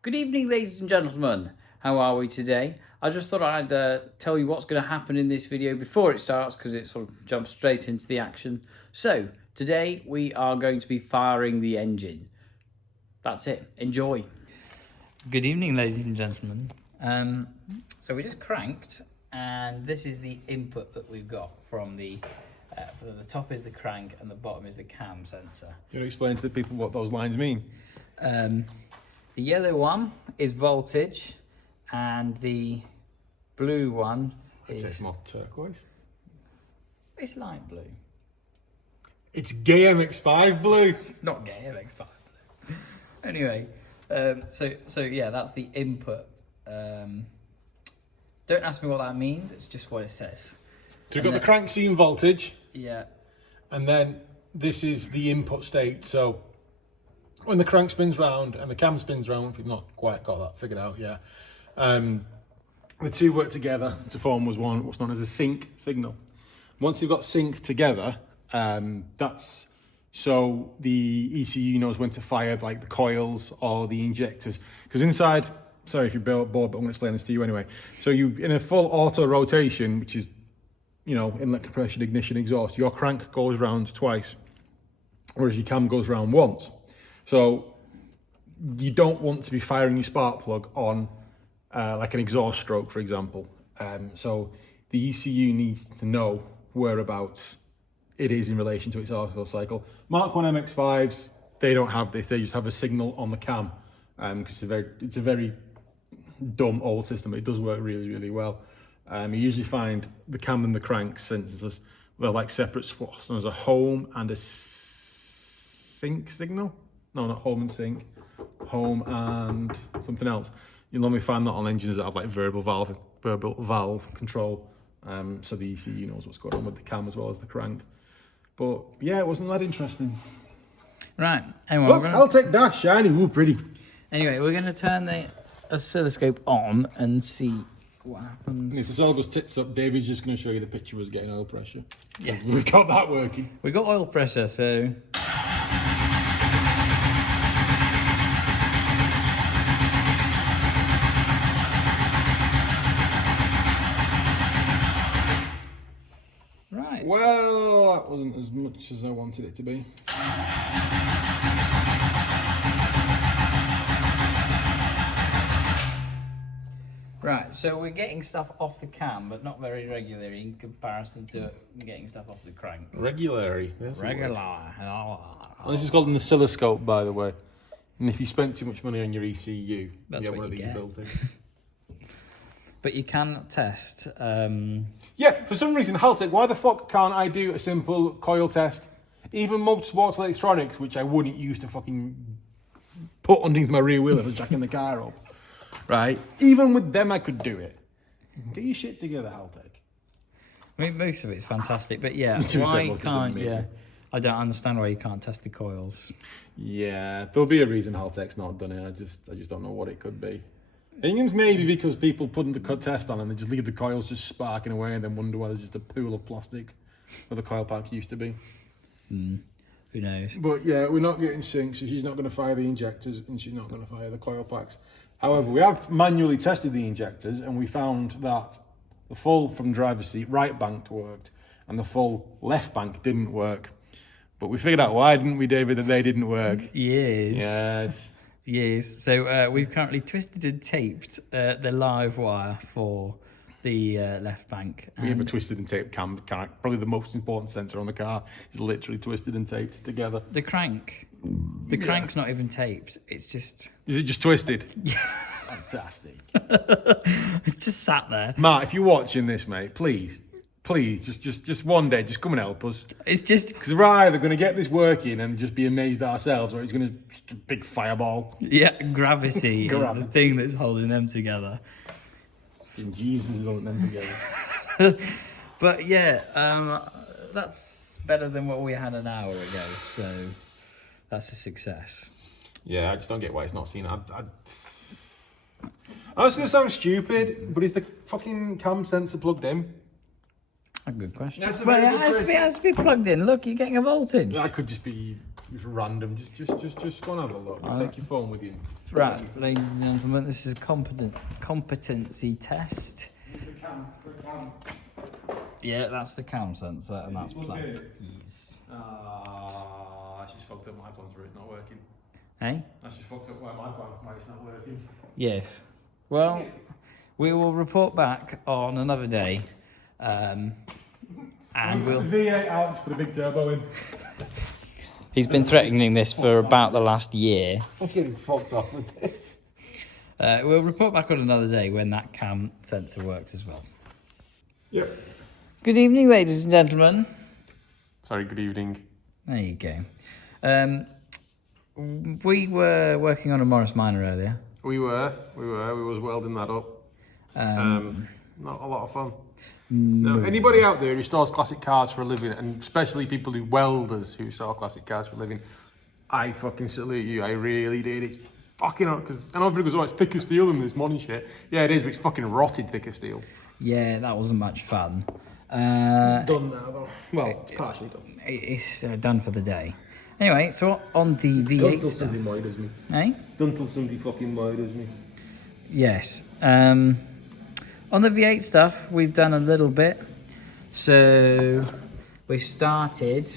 Good evening, ladies and gentlemen. How are we today? I just thought I'd tell you what's going to happen in this video before it starts, because it sort of jumps straight into the action. So, today we are going to be firing the engine. That's it. Enjoy. Good evening, ladies and gentlemen. So we just cranked, and this is the input that we've got from the top is the crank and the bottom is the cam sensor. Do you want to explain to the people what those lines mean? The yellow one is voltage, and the blue one is... It's more turquoise. It's light blue. It's gay Mx5 blue. It's not gay Mx5 blue. Anyway, so yeah, that's the input. Don't ask me what that means. It's just what it says. So we've got the crank scene voltage. Yeah. And then this is the input state. So when the crank spins round and the cam spins round, we've not quite got that figured out yet. The two work together to form what's known as a sync signal. Once you've got sync together, that's so the ECU knows when to fire like the coils or the injectors. Because inside, sorry if you're bored, but I'm going to explain this to you anyway. So you, in a full auto rotation, which is, you know, inlet compression, ignition, exhaust, your crank goes round twice, whereas your cam goes round once. So you don't want to be firing your spark plug on like an exhaust stroke, for example. So the ECU needs to know whereabouts it is in relation to its auto cycle. Mark 1 MX5s, they don't have this, they just have a signal on the cam, because it's a very dumb old system. It does work really, really well. You usually find the cam and the crank sensors, they're like separate spots. There's a home and a sync signal. No, not home and sync. Home and something else. You'll normally find that on engines that have like variable valve control. So the ECU knows what's going on with the cam as well as the crank. But yeah, it wasn't that interesting. Right. Anyway, Look, I'll take that shiny. Ooh, pretty. Anyway, we're going to turn the oscilloscope on and see what happens. And if this all goes tits up, David's just going to show you the picture of us getting oil pressure. Yeah. We've got that working. We got oil pressure, so... Right. Well, that wasn't as much as I wanted it to be. Right, so we're getting stuff off the cam, but not very regularly in comparison to getting stuff off the crank. Regularly. Regular. Well, this is called an oscilloscope, by the way. And if you spent too much money on your ECU, that's you get what one of you these get. built in. But you can test. Yeah, for some reason, Haltech, why the fuck can't I do a simple coil test? Even motorsports electronics, which I wouldn't use to fucking put underneath my rear wheel if I was jacking the car up. Right? Even with them, I could do it. Get your shit together, Haltech. I mean, most of it's fantastic, but yeah, why can't you? I don't understand why you can't test the coils. Yeah, there'll be a reason Haltech's not done it. I just don't know what it could be. I think it's maybe because people put the test on and they just leave the coils just sparking away and then wonder why there's just a pool of plastic where the coil pack used to be. Who knows? But yeah, we're not getting sync, so she's not going to fire the injectors and she's not going to fire the coil packs. However, we have manually tested the injectors and we found that the full from driver's seat right bank worked and the full left bank didn't work. But we figured out why, didn't we, David, that they didn't work? Yes. Yes. Yes. So we've currently twisted and taped the live wire for the left bank. We have a twisted and taped cam. Probably the most important sensor on the car is literally twisted and taped together. The crank. The crank's not even taped. It's just... Is it just twisted? Yeah. Fantastic. It's just sat there. Matt, if you're watching this, mate, please, just one day, just come and help us. It's just... Because we're either going to get this working and just be amazed ourselves, or it's going to just a big fireball. Yeah, gravity is the thing that's holding them together. And Jesus is holding them together. But yeah, that's better than what we had an hour ago, so that's a success. Yeah, I just don't get why it's not seen. I know it's going to sound stupid, but is the fucking cam sensor plugged in? A good question. That's a Well, very it good has to be plugged in. Look, you're getting a voltage. That could just be random. Just go and have a look. Take your phone with you. Right, ladies and gentlemen, this is a competency test. Yeah, that's the cam sensor, and that's plugged. Yes. That's just fucked up my plans where it's not working. Hey? That's just fucked up my plan why it's not working. Yes. Well, we will report back on another day. And we'll... The V8 out, just put a big turbo in. He's been threatening this for about the last year. I'm getting fucked off with this. We'll report back on another day when that cam sensor works as well. Yep. Good evening, ladies and gentlemen. Sorry, good evening. There you go. We were working on a Morris Minor earlier. We was welding that up. Not a lot of fun. No. Anybody out there who stores classic cars for a living, and especially people who welders who store classic cars for a living, I fucking salute you. I really did. It's fucking hot, because I know everybody goes, oh, it's thicker steel than this modern shit. Yeah, it is, but it's fucking rotted thicker steel. Yeah, that wasn't much fun. It's done now, though. Well, it's partially done. It's done for the day. Anyway, so on the V8 stuff. Somebody murders me. Eh? Done till somebody fucking murders me. Yes. On the V8 stuff, we've done a little bit. So we've started.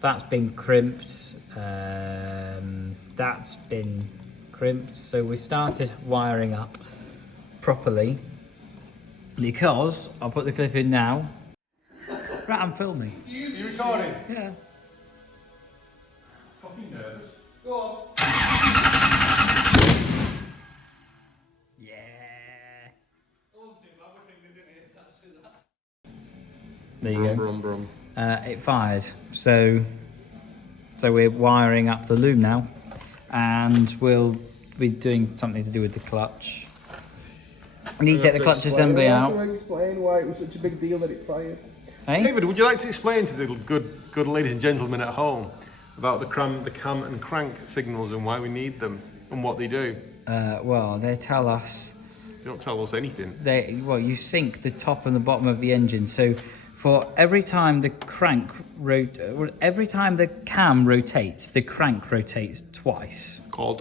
That's been crimped. That's been crimped. So we started wiring up properly. Because, I'll put the clip in now. Right, I'm filming. Are you recording? Yeah. Fucking nervous. Go on. Yeah. There you go. Brum, brum. It fired. So we're wiring up the loom now. And we'll be doing something to do with the clutch. I need to take the clutch assembly out. To explain why it was such a big deal that it fired. Hey? David, would you like to explain to the good ladies and gentlemen at home about the cam and crank signals and why we need them and what they do? Well, they tell us. They don't tell us anything. You sync the top and the bottom of the engine. So for every time the every time the cam rotates, the crank rotates twice. Called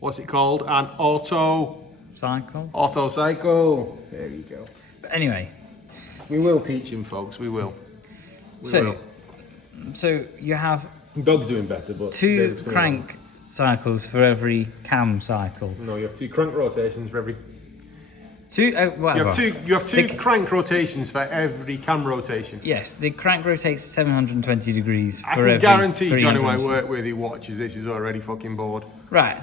what's it called? An auto cycle. There you go. But anyway, we will teach him, folks. We will. So you have Dog's doing better, but 2 crank cycles for every cam cycle. No, you have 2 crank rotations for every. 2. Whatever. You have two crank rotations for every cam rotation. Yes, the crank rotates 720 degrees I for can every guarantee Johnny, who I 300. work with, who watches this, is already fucking bored. Right.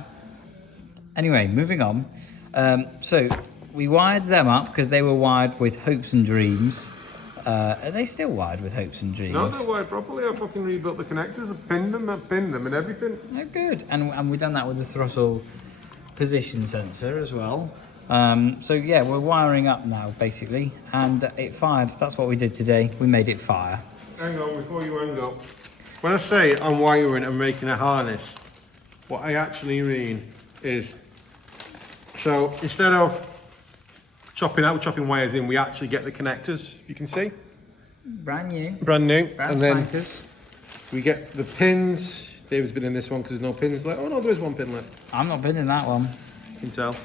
Anyway, moving on. So we wired them up because they were wired with hopes and dreams. Are they still wired with hopes and dreams? No, they're wired properly. I fucking rebuilt the connectors. I pinned them and everything. Oh, good. And we've done that with the throttle position sensor as well. So yeah, we're wiring up now basically, and it fired. That's what we did today. We made it fire. Hang on, before you hang up. When I say I'm wiring and making a harness, what I actually mean is, so instead of chopping wires in, we actually get the connectors, you can see. Brand new. Brand new. Brand and then spankers. we get the pins. David's been in this one because there's no pins left. Oh no, there is one pin left. I'm not pinning that one. You can tell.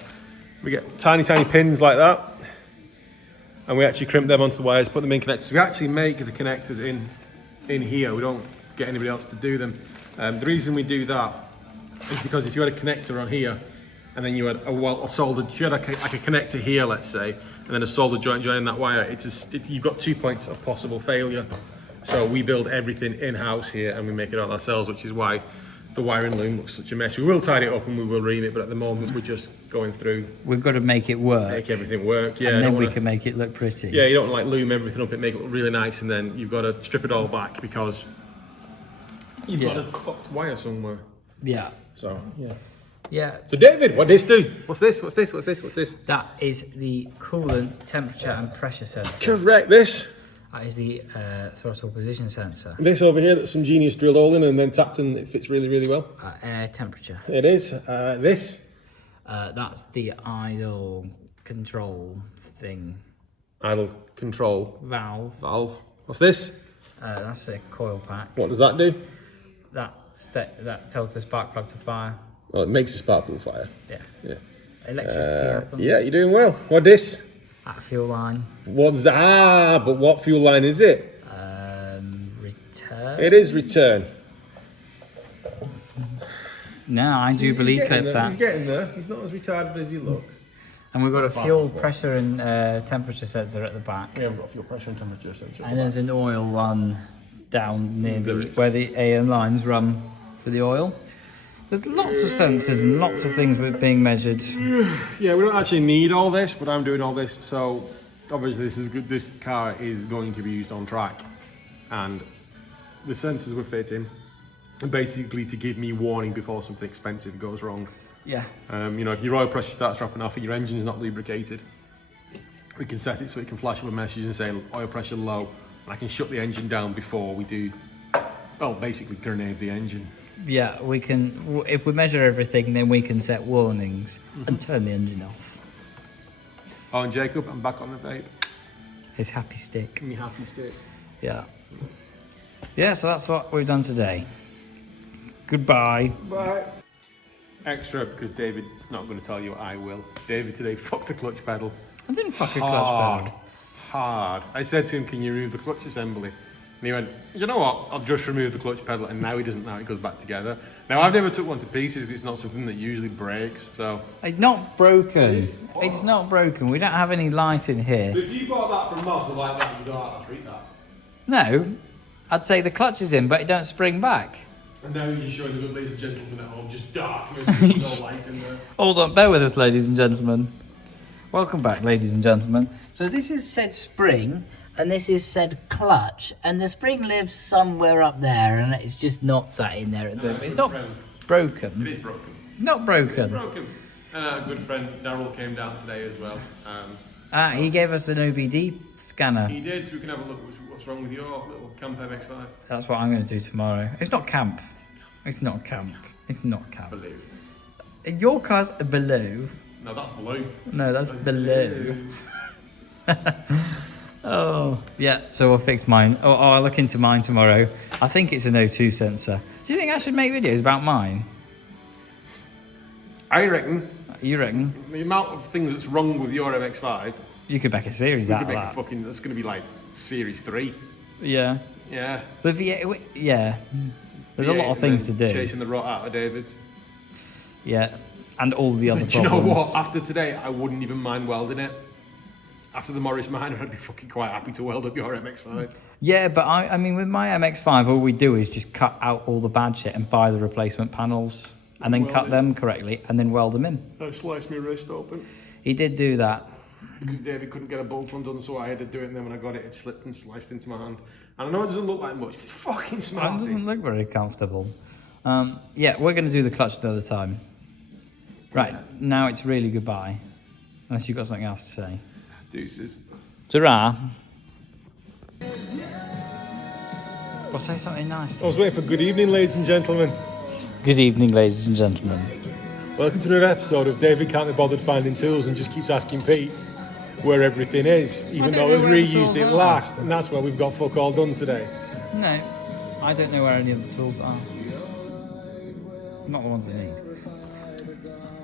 We get tiny pins like that. And we actually crimp them onto the wires, put them in connectors. We actually make the connectors in here. We don't get anybody else to do them. The reason we do that is because if you had a connector on here, and then you had a soldered, if you had like a connector here, let's say, and then a soldered joint joining that wire, you've got 2 points of possible failure. So we build everything in-house here and we make it all ourselves, which is why the wiring loom looks such a mess. We will tidy it up and we will ream it, but at the moment we're just going through. We've got to make it work. Make everything work, yeah. And then we can make it look pretty. Yeah, you don't like loom everything up and make it look really nice, and then you've got to strip it all back because you've got a fucked wire somewhere. Yeah. So, yeah. Yeah. So David, what does this do? What's this? That is the coolant temperature and pressure sensor. Correct, this. That is the throttle position sensor. This over here that some genius drilled all in and then tapped and it fits really, really well. Air temperature. It is. This. That's the idle control thing. idle control valve. What's this? That's a coil pack. What does that do? That tells the spark plug to fire. Well, it makes a spark plug fire. Yeah. Electricity happens. Yeah, you're doing well. What this? At fuel line. What's that? Ah, but what fuel line is it? Return. It is return. No, I do believe He's that. getting there. He's not as retarded as he looks. And we've got a fuel pressure and temperature sensor at the back. We haven't got a fuel pressure and temperature sensor. And there's an oil one down near where the AM lines run for the oil. There's lots of sensors and lots of things being measured. Yeah, we don't actually need all this, but I'm doing all this. So obviously this is good. This car is going to be used on track, and the sensors we're fitting are basically to give me warning before something expensive goes wrong. Yeah. You know, if your oil pressure starts dropping off and your engine's not lubricated, we can set it so it can flash up a message and say oil pressure low, and I can shut the engine down before we do, well, basically grenade the engine. Yeah, we can, if we measure everything, then we can set warnings and turn the engine off. Oh, and Jacob, I'm back on the vape. His happy stick. Me happy stick. Yeah. Yeah, so that's what we've done today. Goodbye. Bye. Extra, because David's not going to tell you what I will. David today fucked a clutch pedal. I didn't fuck a clutch pedal. Hard. I said to him, can you remove the clutch assembly? And he went, you know what, I'll just remove the clutch pedal, and now he doesn't know how it goes back together. Now, I've never took one to pieces because it's not something that usually breaks, so... It's not broken. It's not broken. We don't have any light in here. So if you bought that from Moss like that, you don't have to treat that. No, I'd say the clutch is in, but it don't spring back. And now you're showing the good ladies and gentlemen at home, just darkness, there's no light in there. Hold on, bear with us, ladies and gentlemen. Welcome back, ladies and gentlemen. So this is said spring, and this is said clutch, and the spring lives somewhere up there, and it's just not sat in there at the moment. It's not broken. It is broken. It's not broken. It's broken. And a good friend, Daryl, came down today as well. He gave us an OBD scanner. He did, so we can have a look at what's wrong with your little Camp Mx5. That's what I'm going to do tomorrow. It's not camp. It's not camp. It's not camp. Blue. Your car's below. No, that's blue. No, that's below. Oh, yeah, so we'll fix mine. Oh, I'll look into mine tomorrow. I think it's an O2 sensor. Do you think I should make videos about mine? I reckon You reckon? the amount of things that's wrong with your MX5, You could make a series we out could of make a that. fucking, that's going to be like Series 3. Yeah. Yeah. But yeah. There's a lot of things to do. Chasing the rot out of David's. Yeah. And all the other Do you problems. know what? After today, I wouldn't even mind welding it. After the Morris Minor, I'd be fucking quite happy to weld up your MX5. Yeah, but I mean, with my MX5, all we do is just cut out all the bad shit and buy the replacement panels and then cut them correctly and then weld them in. I sliced my wrist open. He did do that. Because David couldn't get a bolt undone, so I had to do it, and then when I got it, it slipped and sliced into my hand. And I know it doesn't look like much, it's fucking It smarty. doesn't look very comfortable. Yeah, we're going to do the clutch another time. Right, now it's really goodbye. Unless you've got something else to say. Deuces. Ta-ra. Well, say something nice. I was waiting for good evening, ladies and gentlemen. Good evening, ladies and gentlemen. Welcome to another episode of David Can't Be Bothered Finding Tools and just keeps asking Pete where everything is, even though know we where the reused tools it are. last, and that's where we've got fuck all done today. No, I don't know where any of the tools are. Not the ones I need.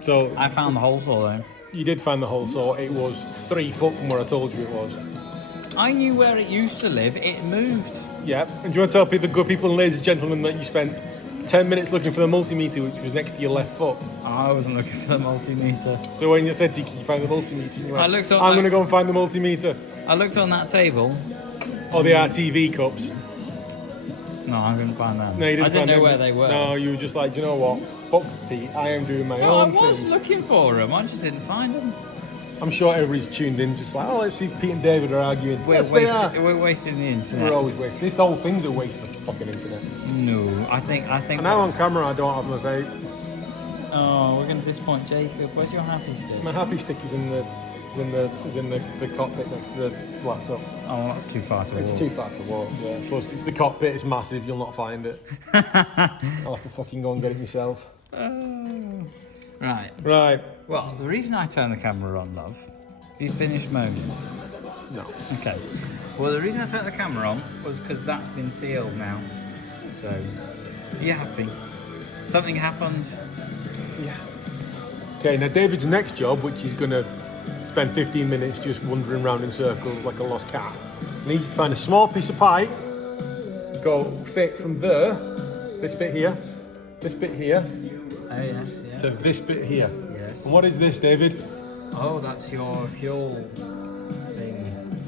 So I found the hole saw though. you did find the hole saw. It was 3 foot from where I told you it was. I knew where it used to live. It moved. Yeah, and do you want to tell the good people and ladies and gentlemen that you spent 10 minutes looking for the multimeter, which was next to your left foot? I wasn't looking for the multimeter. So when you said to you, can you find the multimeter? And you went, I looked on I'm that- going to go and find the multimeter. I looked on that table. Or the RTV cups. No, I couldn't find them. No, you didn't I didn't find know them. were they were. No, you were just like, do you know what? Fuck Pete, I am doing my Well, I own was thing. looking for them. I just didn't find them. I'm sure everybody's tuned in, just like, oh, let's see Pete and David are arguing. We're, Yes, they are. we're wasting the internet. We're always wasting. This whole thing's a waste of the fucking internet. No, I think. And now on camera, I don't have my vape. Oh, we're going to disappoint Jacob. Where's your happy stick? My happy stick is in the cockpit next to the laptop. Oh, that's too far to walk. It's too far to walk. Yeah. Plus, it's the cockpit. It's massive. You'll not find it. I'll have to fucking go and get it myself. Right. Right. Well, the reason I turned the camera on, love, have you finished moaning? No. Okay. Well, the reason I turned the camera on was because that's been sealed now. So, are you happy? Something happened. Yeah. Okay, now David's next job, which he's going to spend 15 minutes just wandering around in circles like a lost cat, needs to find a small piece of pipe, go fit from there, this bit here, Oh yes, yes. to this bit here. Yes. And what is this, David? Oh, that's your fuel thing,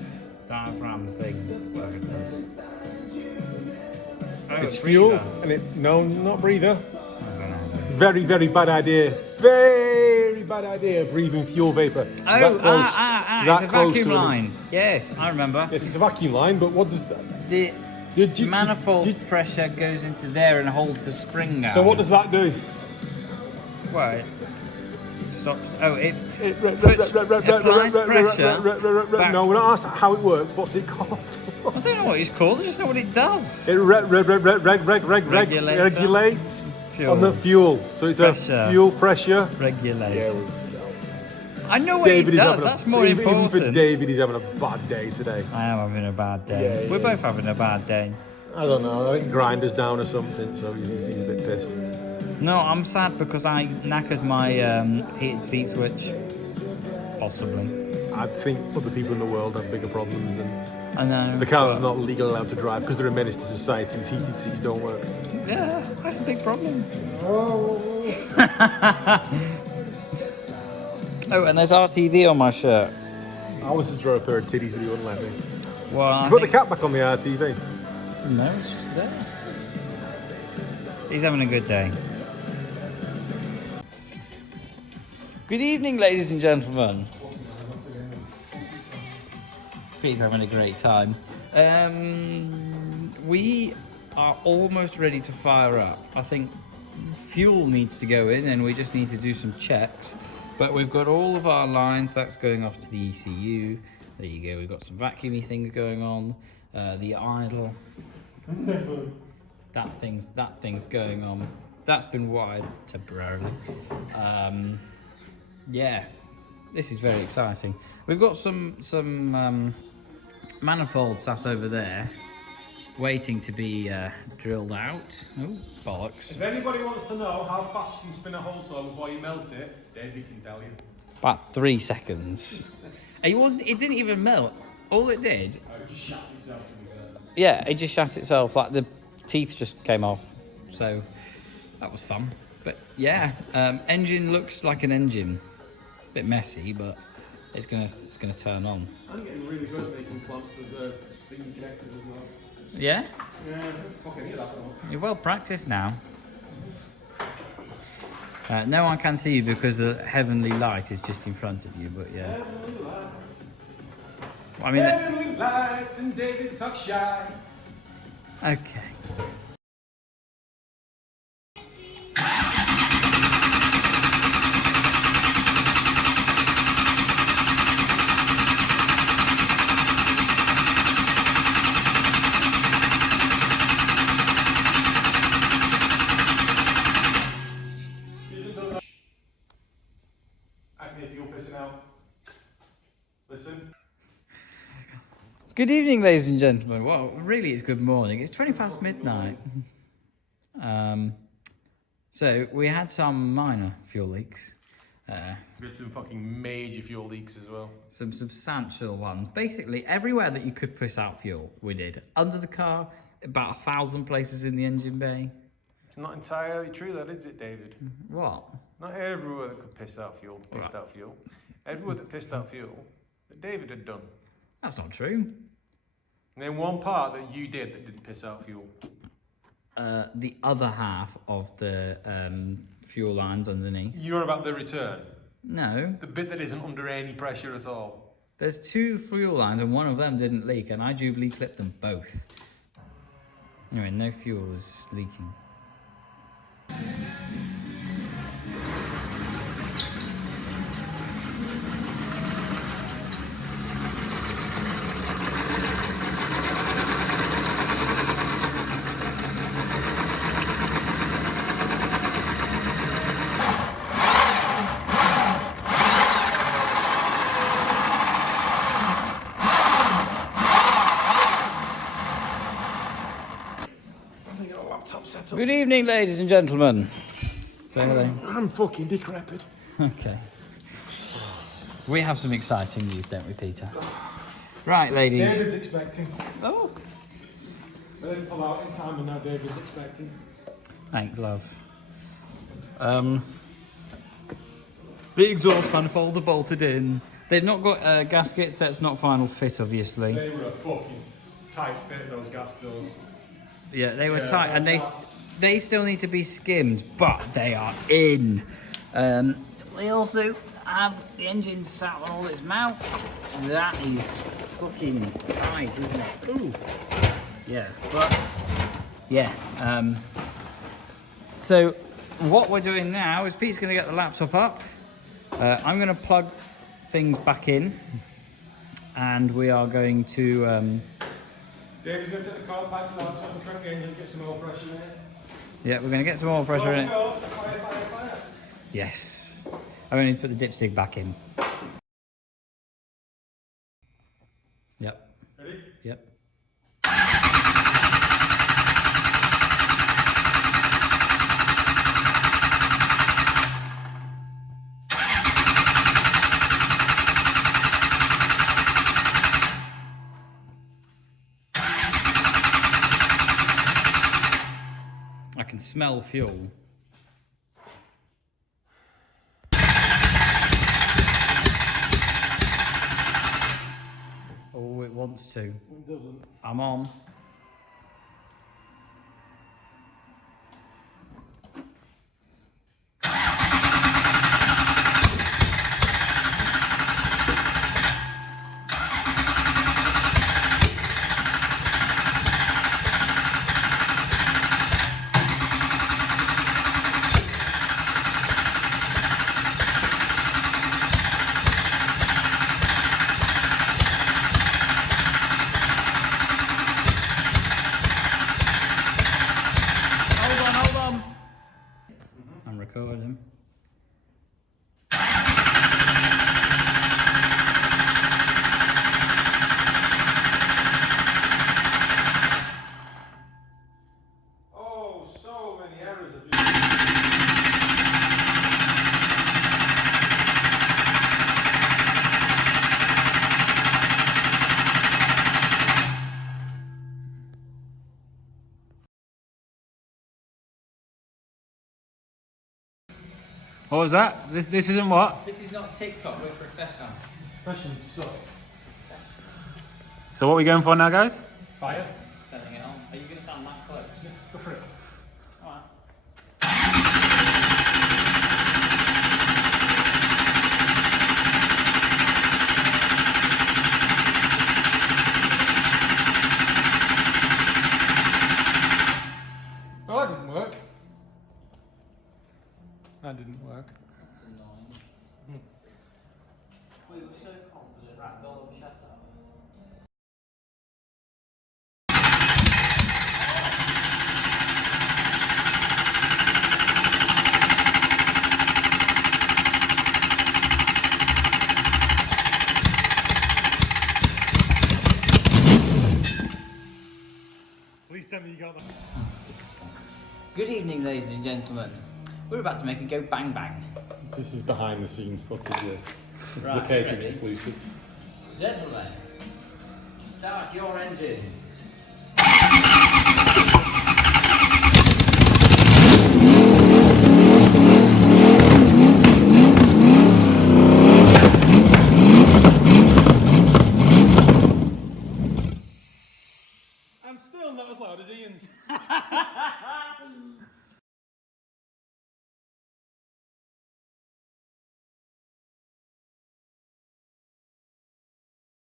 diaphragm thing, whatever it is. Oh, It's breather. fuel, and it, no, not breather. I don't know. Very, very bad idea. Very bad idea, breathing fuel vapor. Oh, that close, that it's a close vacuum to line. Yes, I remember. Yes, it's a vacuum line, but what does that? The Did- manifold did- pressure goes into there and holds the spring down. So what does that do? Well, it stops. Oh, it It applies pressure. back- No, we're not asked how it works. What's it called? I don't know what it's called. I just know what it does. It regulates Fuel. on the fuel. So it's Pressure. a fuel pressure. Regulator. Yeah, I know what David it is does. having That's a, more even important. for David, he's having a bad day today. I am having a bad day. Yeah, he We're is. both having a bad day. I don't know. I think Grinder's down or something, so he's a bit pissed. No, I'm sad because I knackered my heated seat switch. Possibly. I think other people in the world have bigger problems, and I know. the car's but- not legally allowed to drive because they're a menace to society. These heated seats don't work. Yeah, that's a big problem. Oh, and there's RTV on my shirt. I was to draw a pair of titties, but he wouldn't let me. Well, I Put the think- cap back on the RTV. No, it's just there. He's having a good day. Good evening, ladies and gentlemen. Pete's having a great time. We are almost ready to fire up. I think fuel needs to go in and we just need to do some checks. But we've got all of our lines, that's going off to the ECU. There you go, we've got some vacuumy things going on. The idle. That thing's going on. That's been wired temporarily. Yeah, this is very exciting. We've got some manifolds sat over there, waiting to be drilled out. Oh, bollocks. If anybody wants to know how fast you can spin a hole saw before you melt it, David can tell you. About 3 seconds. It didn't even melt. All it did. Oh, it just shat itself to me first. Yeah, it just shat itself. Like the teeth just came off. So that was fun. But yeah, engine looks like an engine. Bit messy, but it's gonna turn on. I'm getting really good at making clamps with the spring connectors as well. Yeah, Yeah, fucking hear that though. you're well practiced now. No one can see you because the heavenly light is just in front of you. But yeah, Heavenly lights. I mean, Heavenly lights and David talk shy. okay. I can hear fuel pissing out. Listen. Good evening, ladies and gentlemen. Well, really, it's good morning. It's 20 past midnight. So we had some minor fuel leaks, We had some fucking major fuel leaks as well. some substantial ones. Basically, everywhere that you could piss out fuel, we did. Under the car, about 1,000 places in the engine bay. It's not entirely true, that is it, David? What? Not everywhere that could piss out fuel pissed out fuel. Everywhere that pissed out fuel that David had done. That's not true. And then one part that you did that didn't piss out fuel. The other half of the fuel lines underneath. You're about the return. No, The bit that isn't under any pressure at all. there's 2 fuel lines and one of them didn't leak, and I jubilee clipped them both. Anyway, no fuel was leaking. Good evening, ladies and gentlemen. Say hello. I'm fucking decrepit. Okay. We have some exciting news, don't we, Peter? Right, ladies. David's expecting. Oh. I didn't pull out in time, and now David's expecting. Thanks, love. The exhaust manifolds are bolted in. They've not got gaskets. That's not final fit, obviously. They were a fucking tight fit, those gas doors. Yeah, they were tight, and they still need to be skimmed, but they are in. We also have the engine sat on all its mounts. That is fucking tight, isn't it? Ooh. Yeah, but yeah. So what we're doing now is Pete's going to get the laptop up. I'm going to plug things back in, and we are going to. David's going to take the car back south so I can crank the engine and get some oil pressure in it. Yeah, we're going to get some more pressure in it. Go, fire. Yes. I only need to put the dipstick back in. Yep. Ready? Yep. I can smell fuel. Oh, it wants to. It doesn't. I'm on. Hold on. I'm recording. Oh, so many errors of What was that? This isn't what? This is not TikTok, we're professional. Fashion suck. So what are we going for now, guys? Fire. Turning it on. Are you going to sound that close? Go for it. Alright. Well, that didn't work. That didn't work. That's annoying. We're so confident, right? Go on, shut up. Please tell me you got that. Good evening, ladies and gentlemen. We're about to make it go bang bang. This is behind the scenes footage, this. This Right, is the Patreon ready? exclusive. Gentlemen, start your engines. I'm still not as loud as Ian's.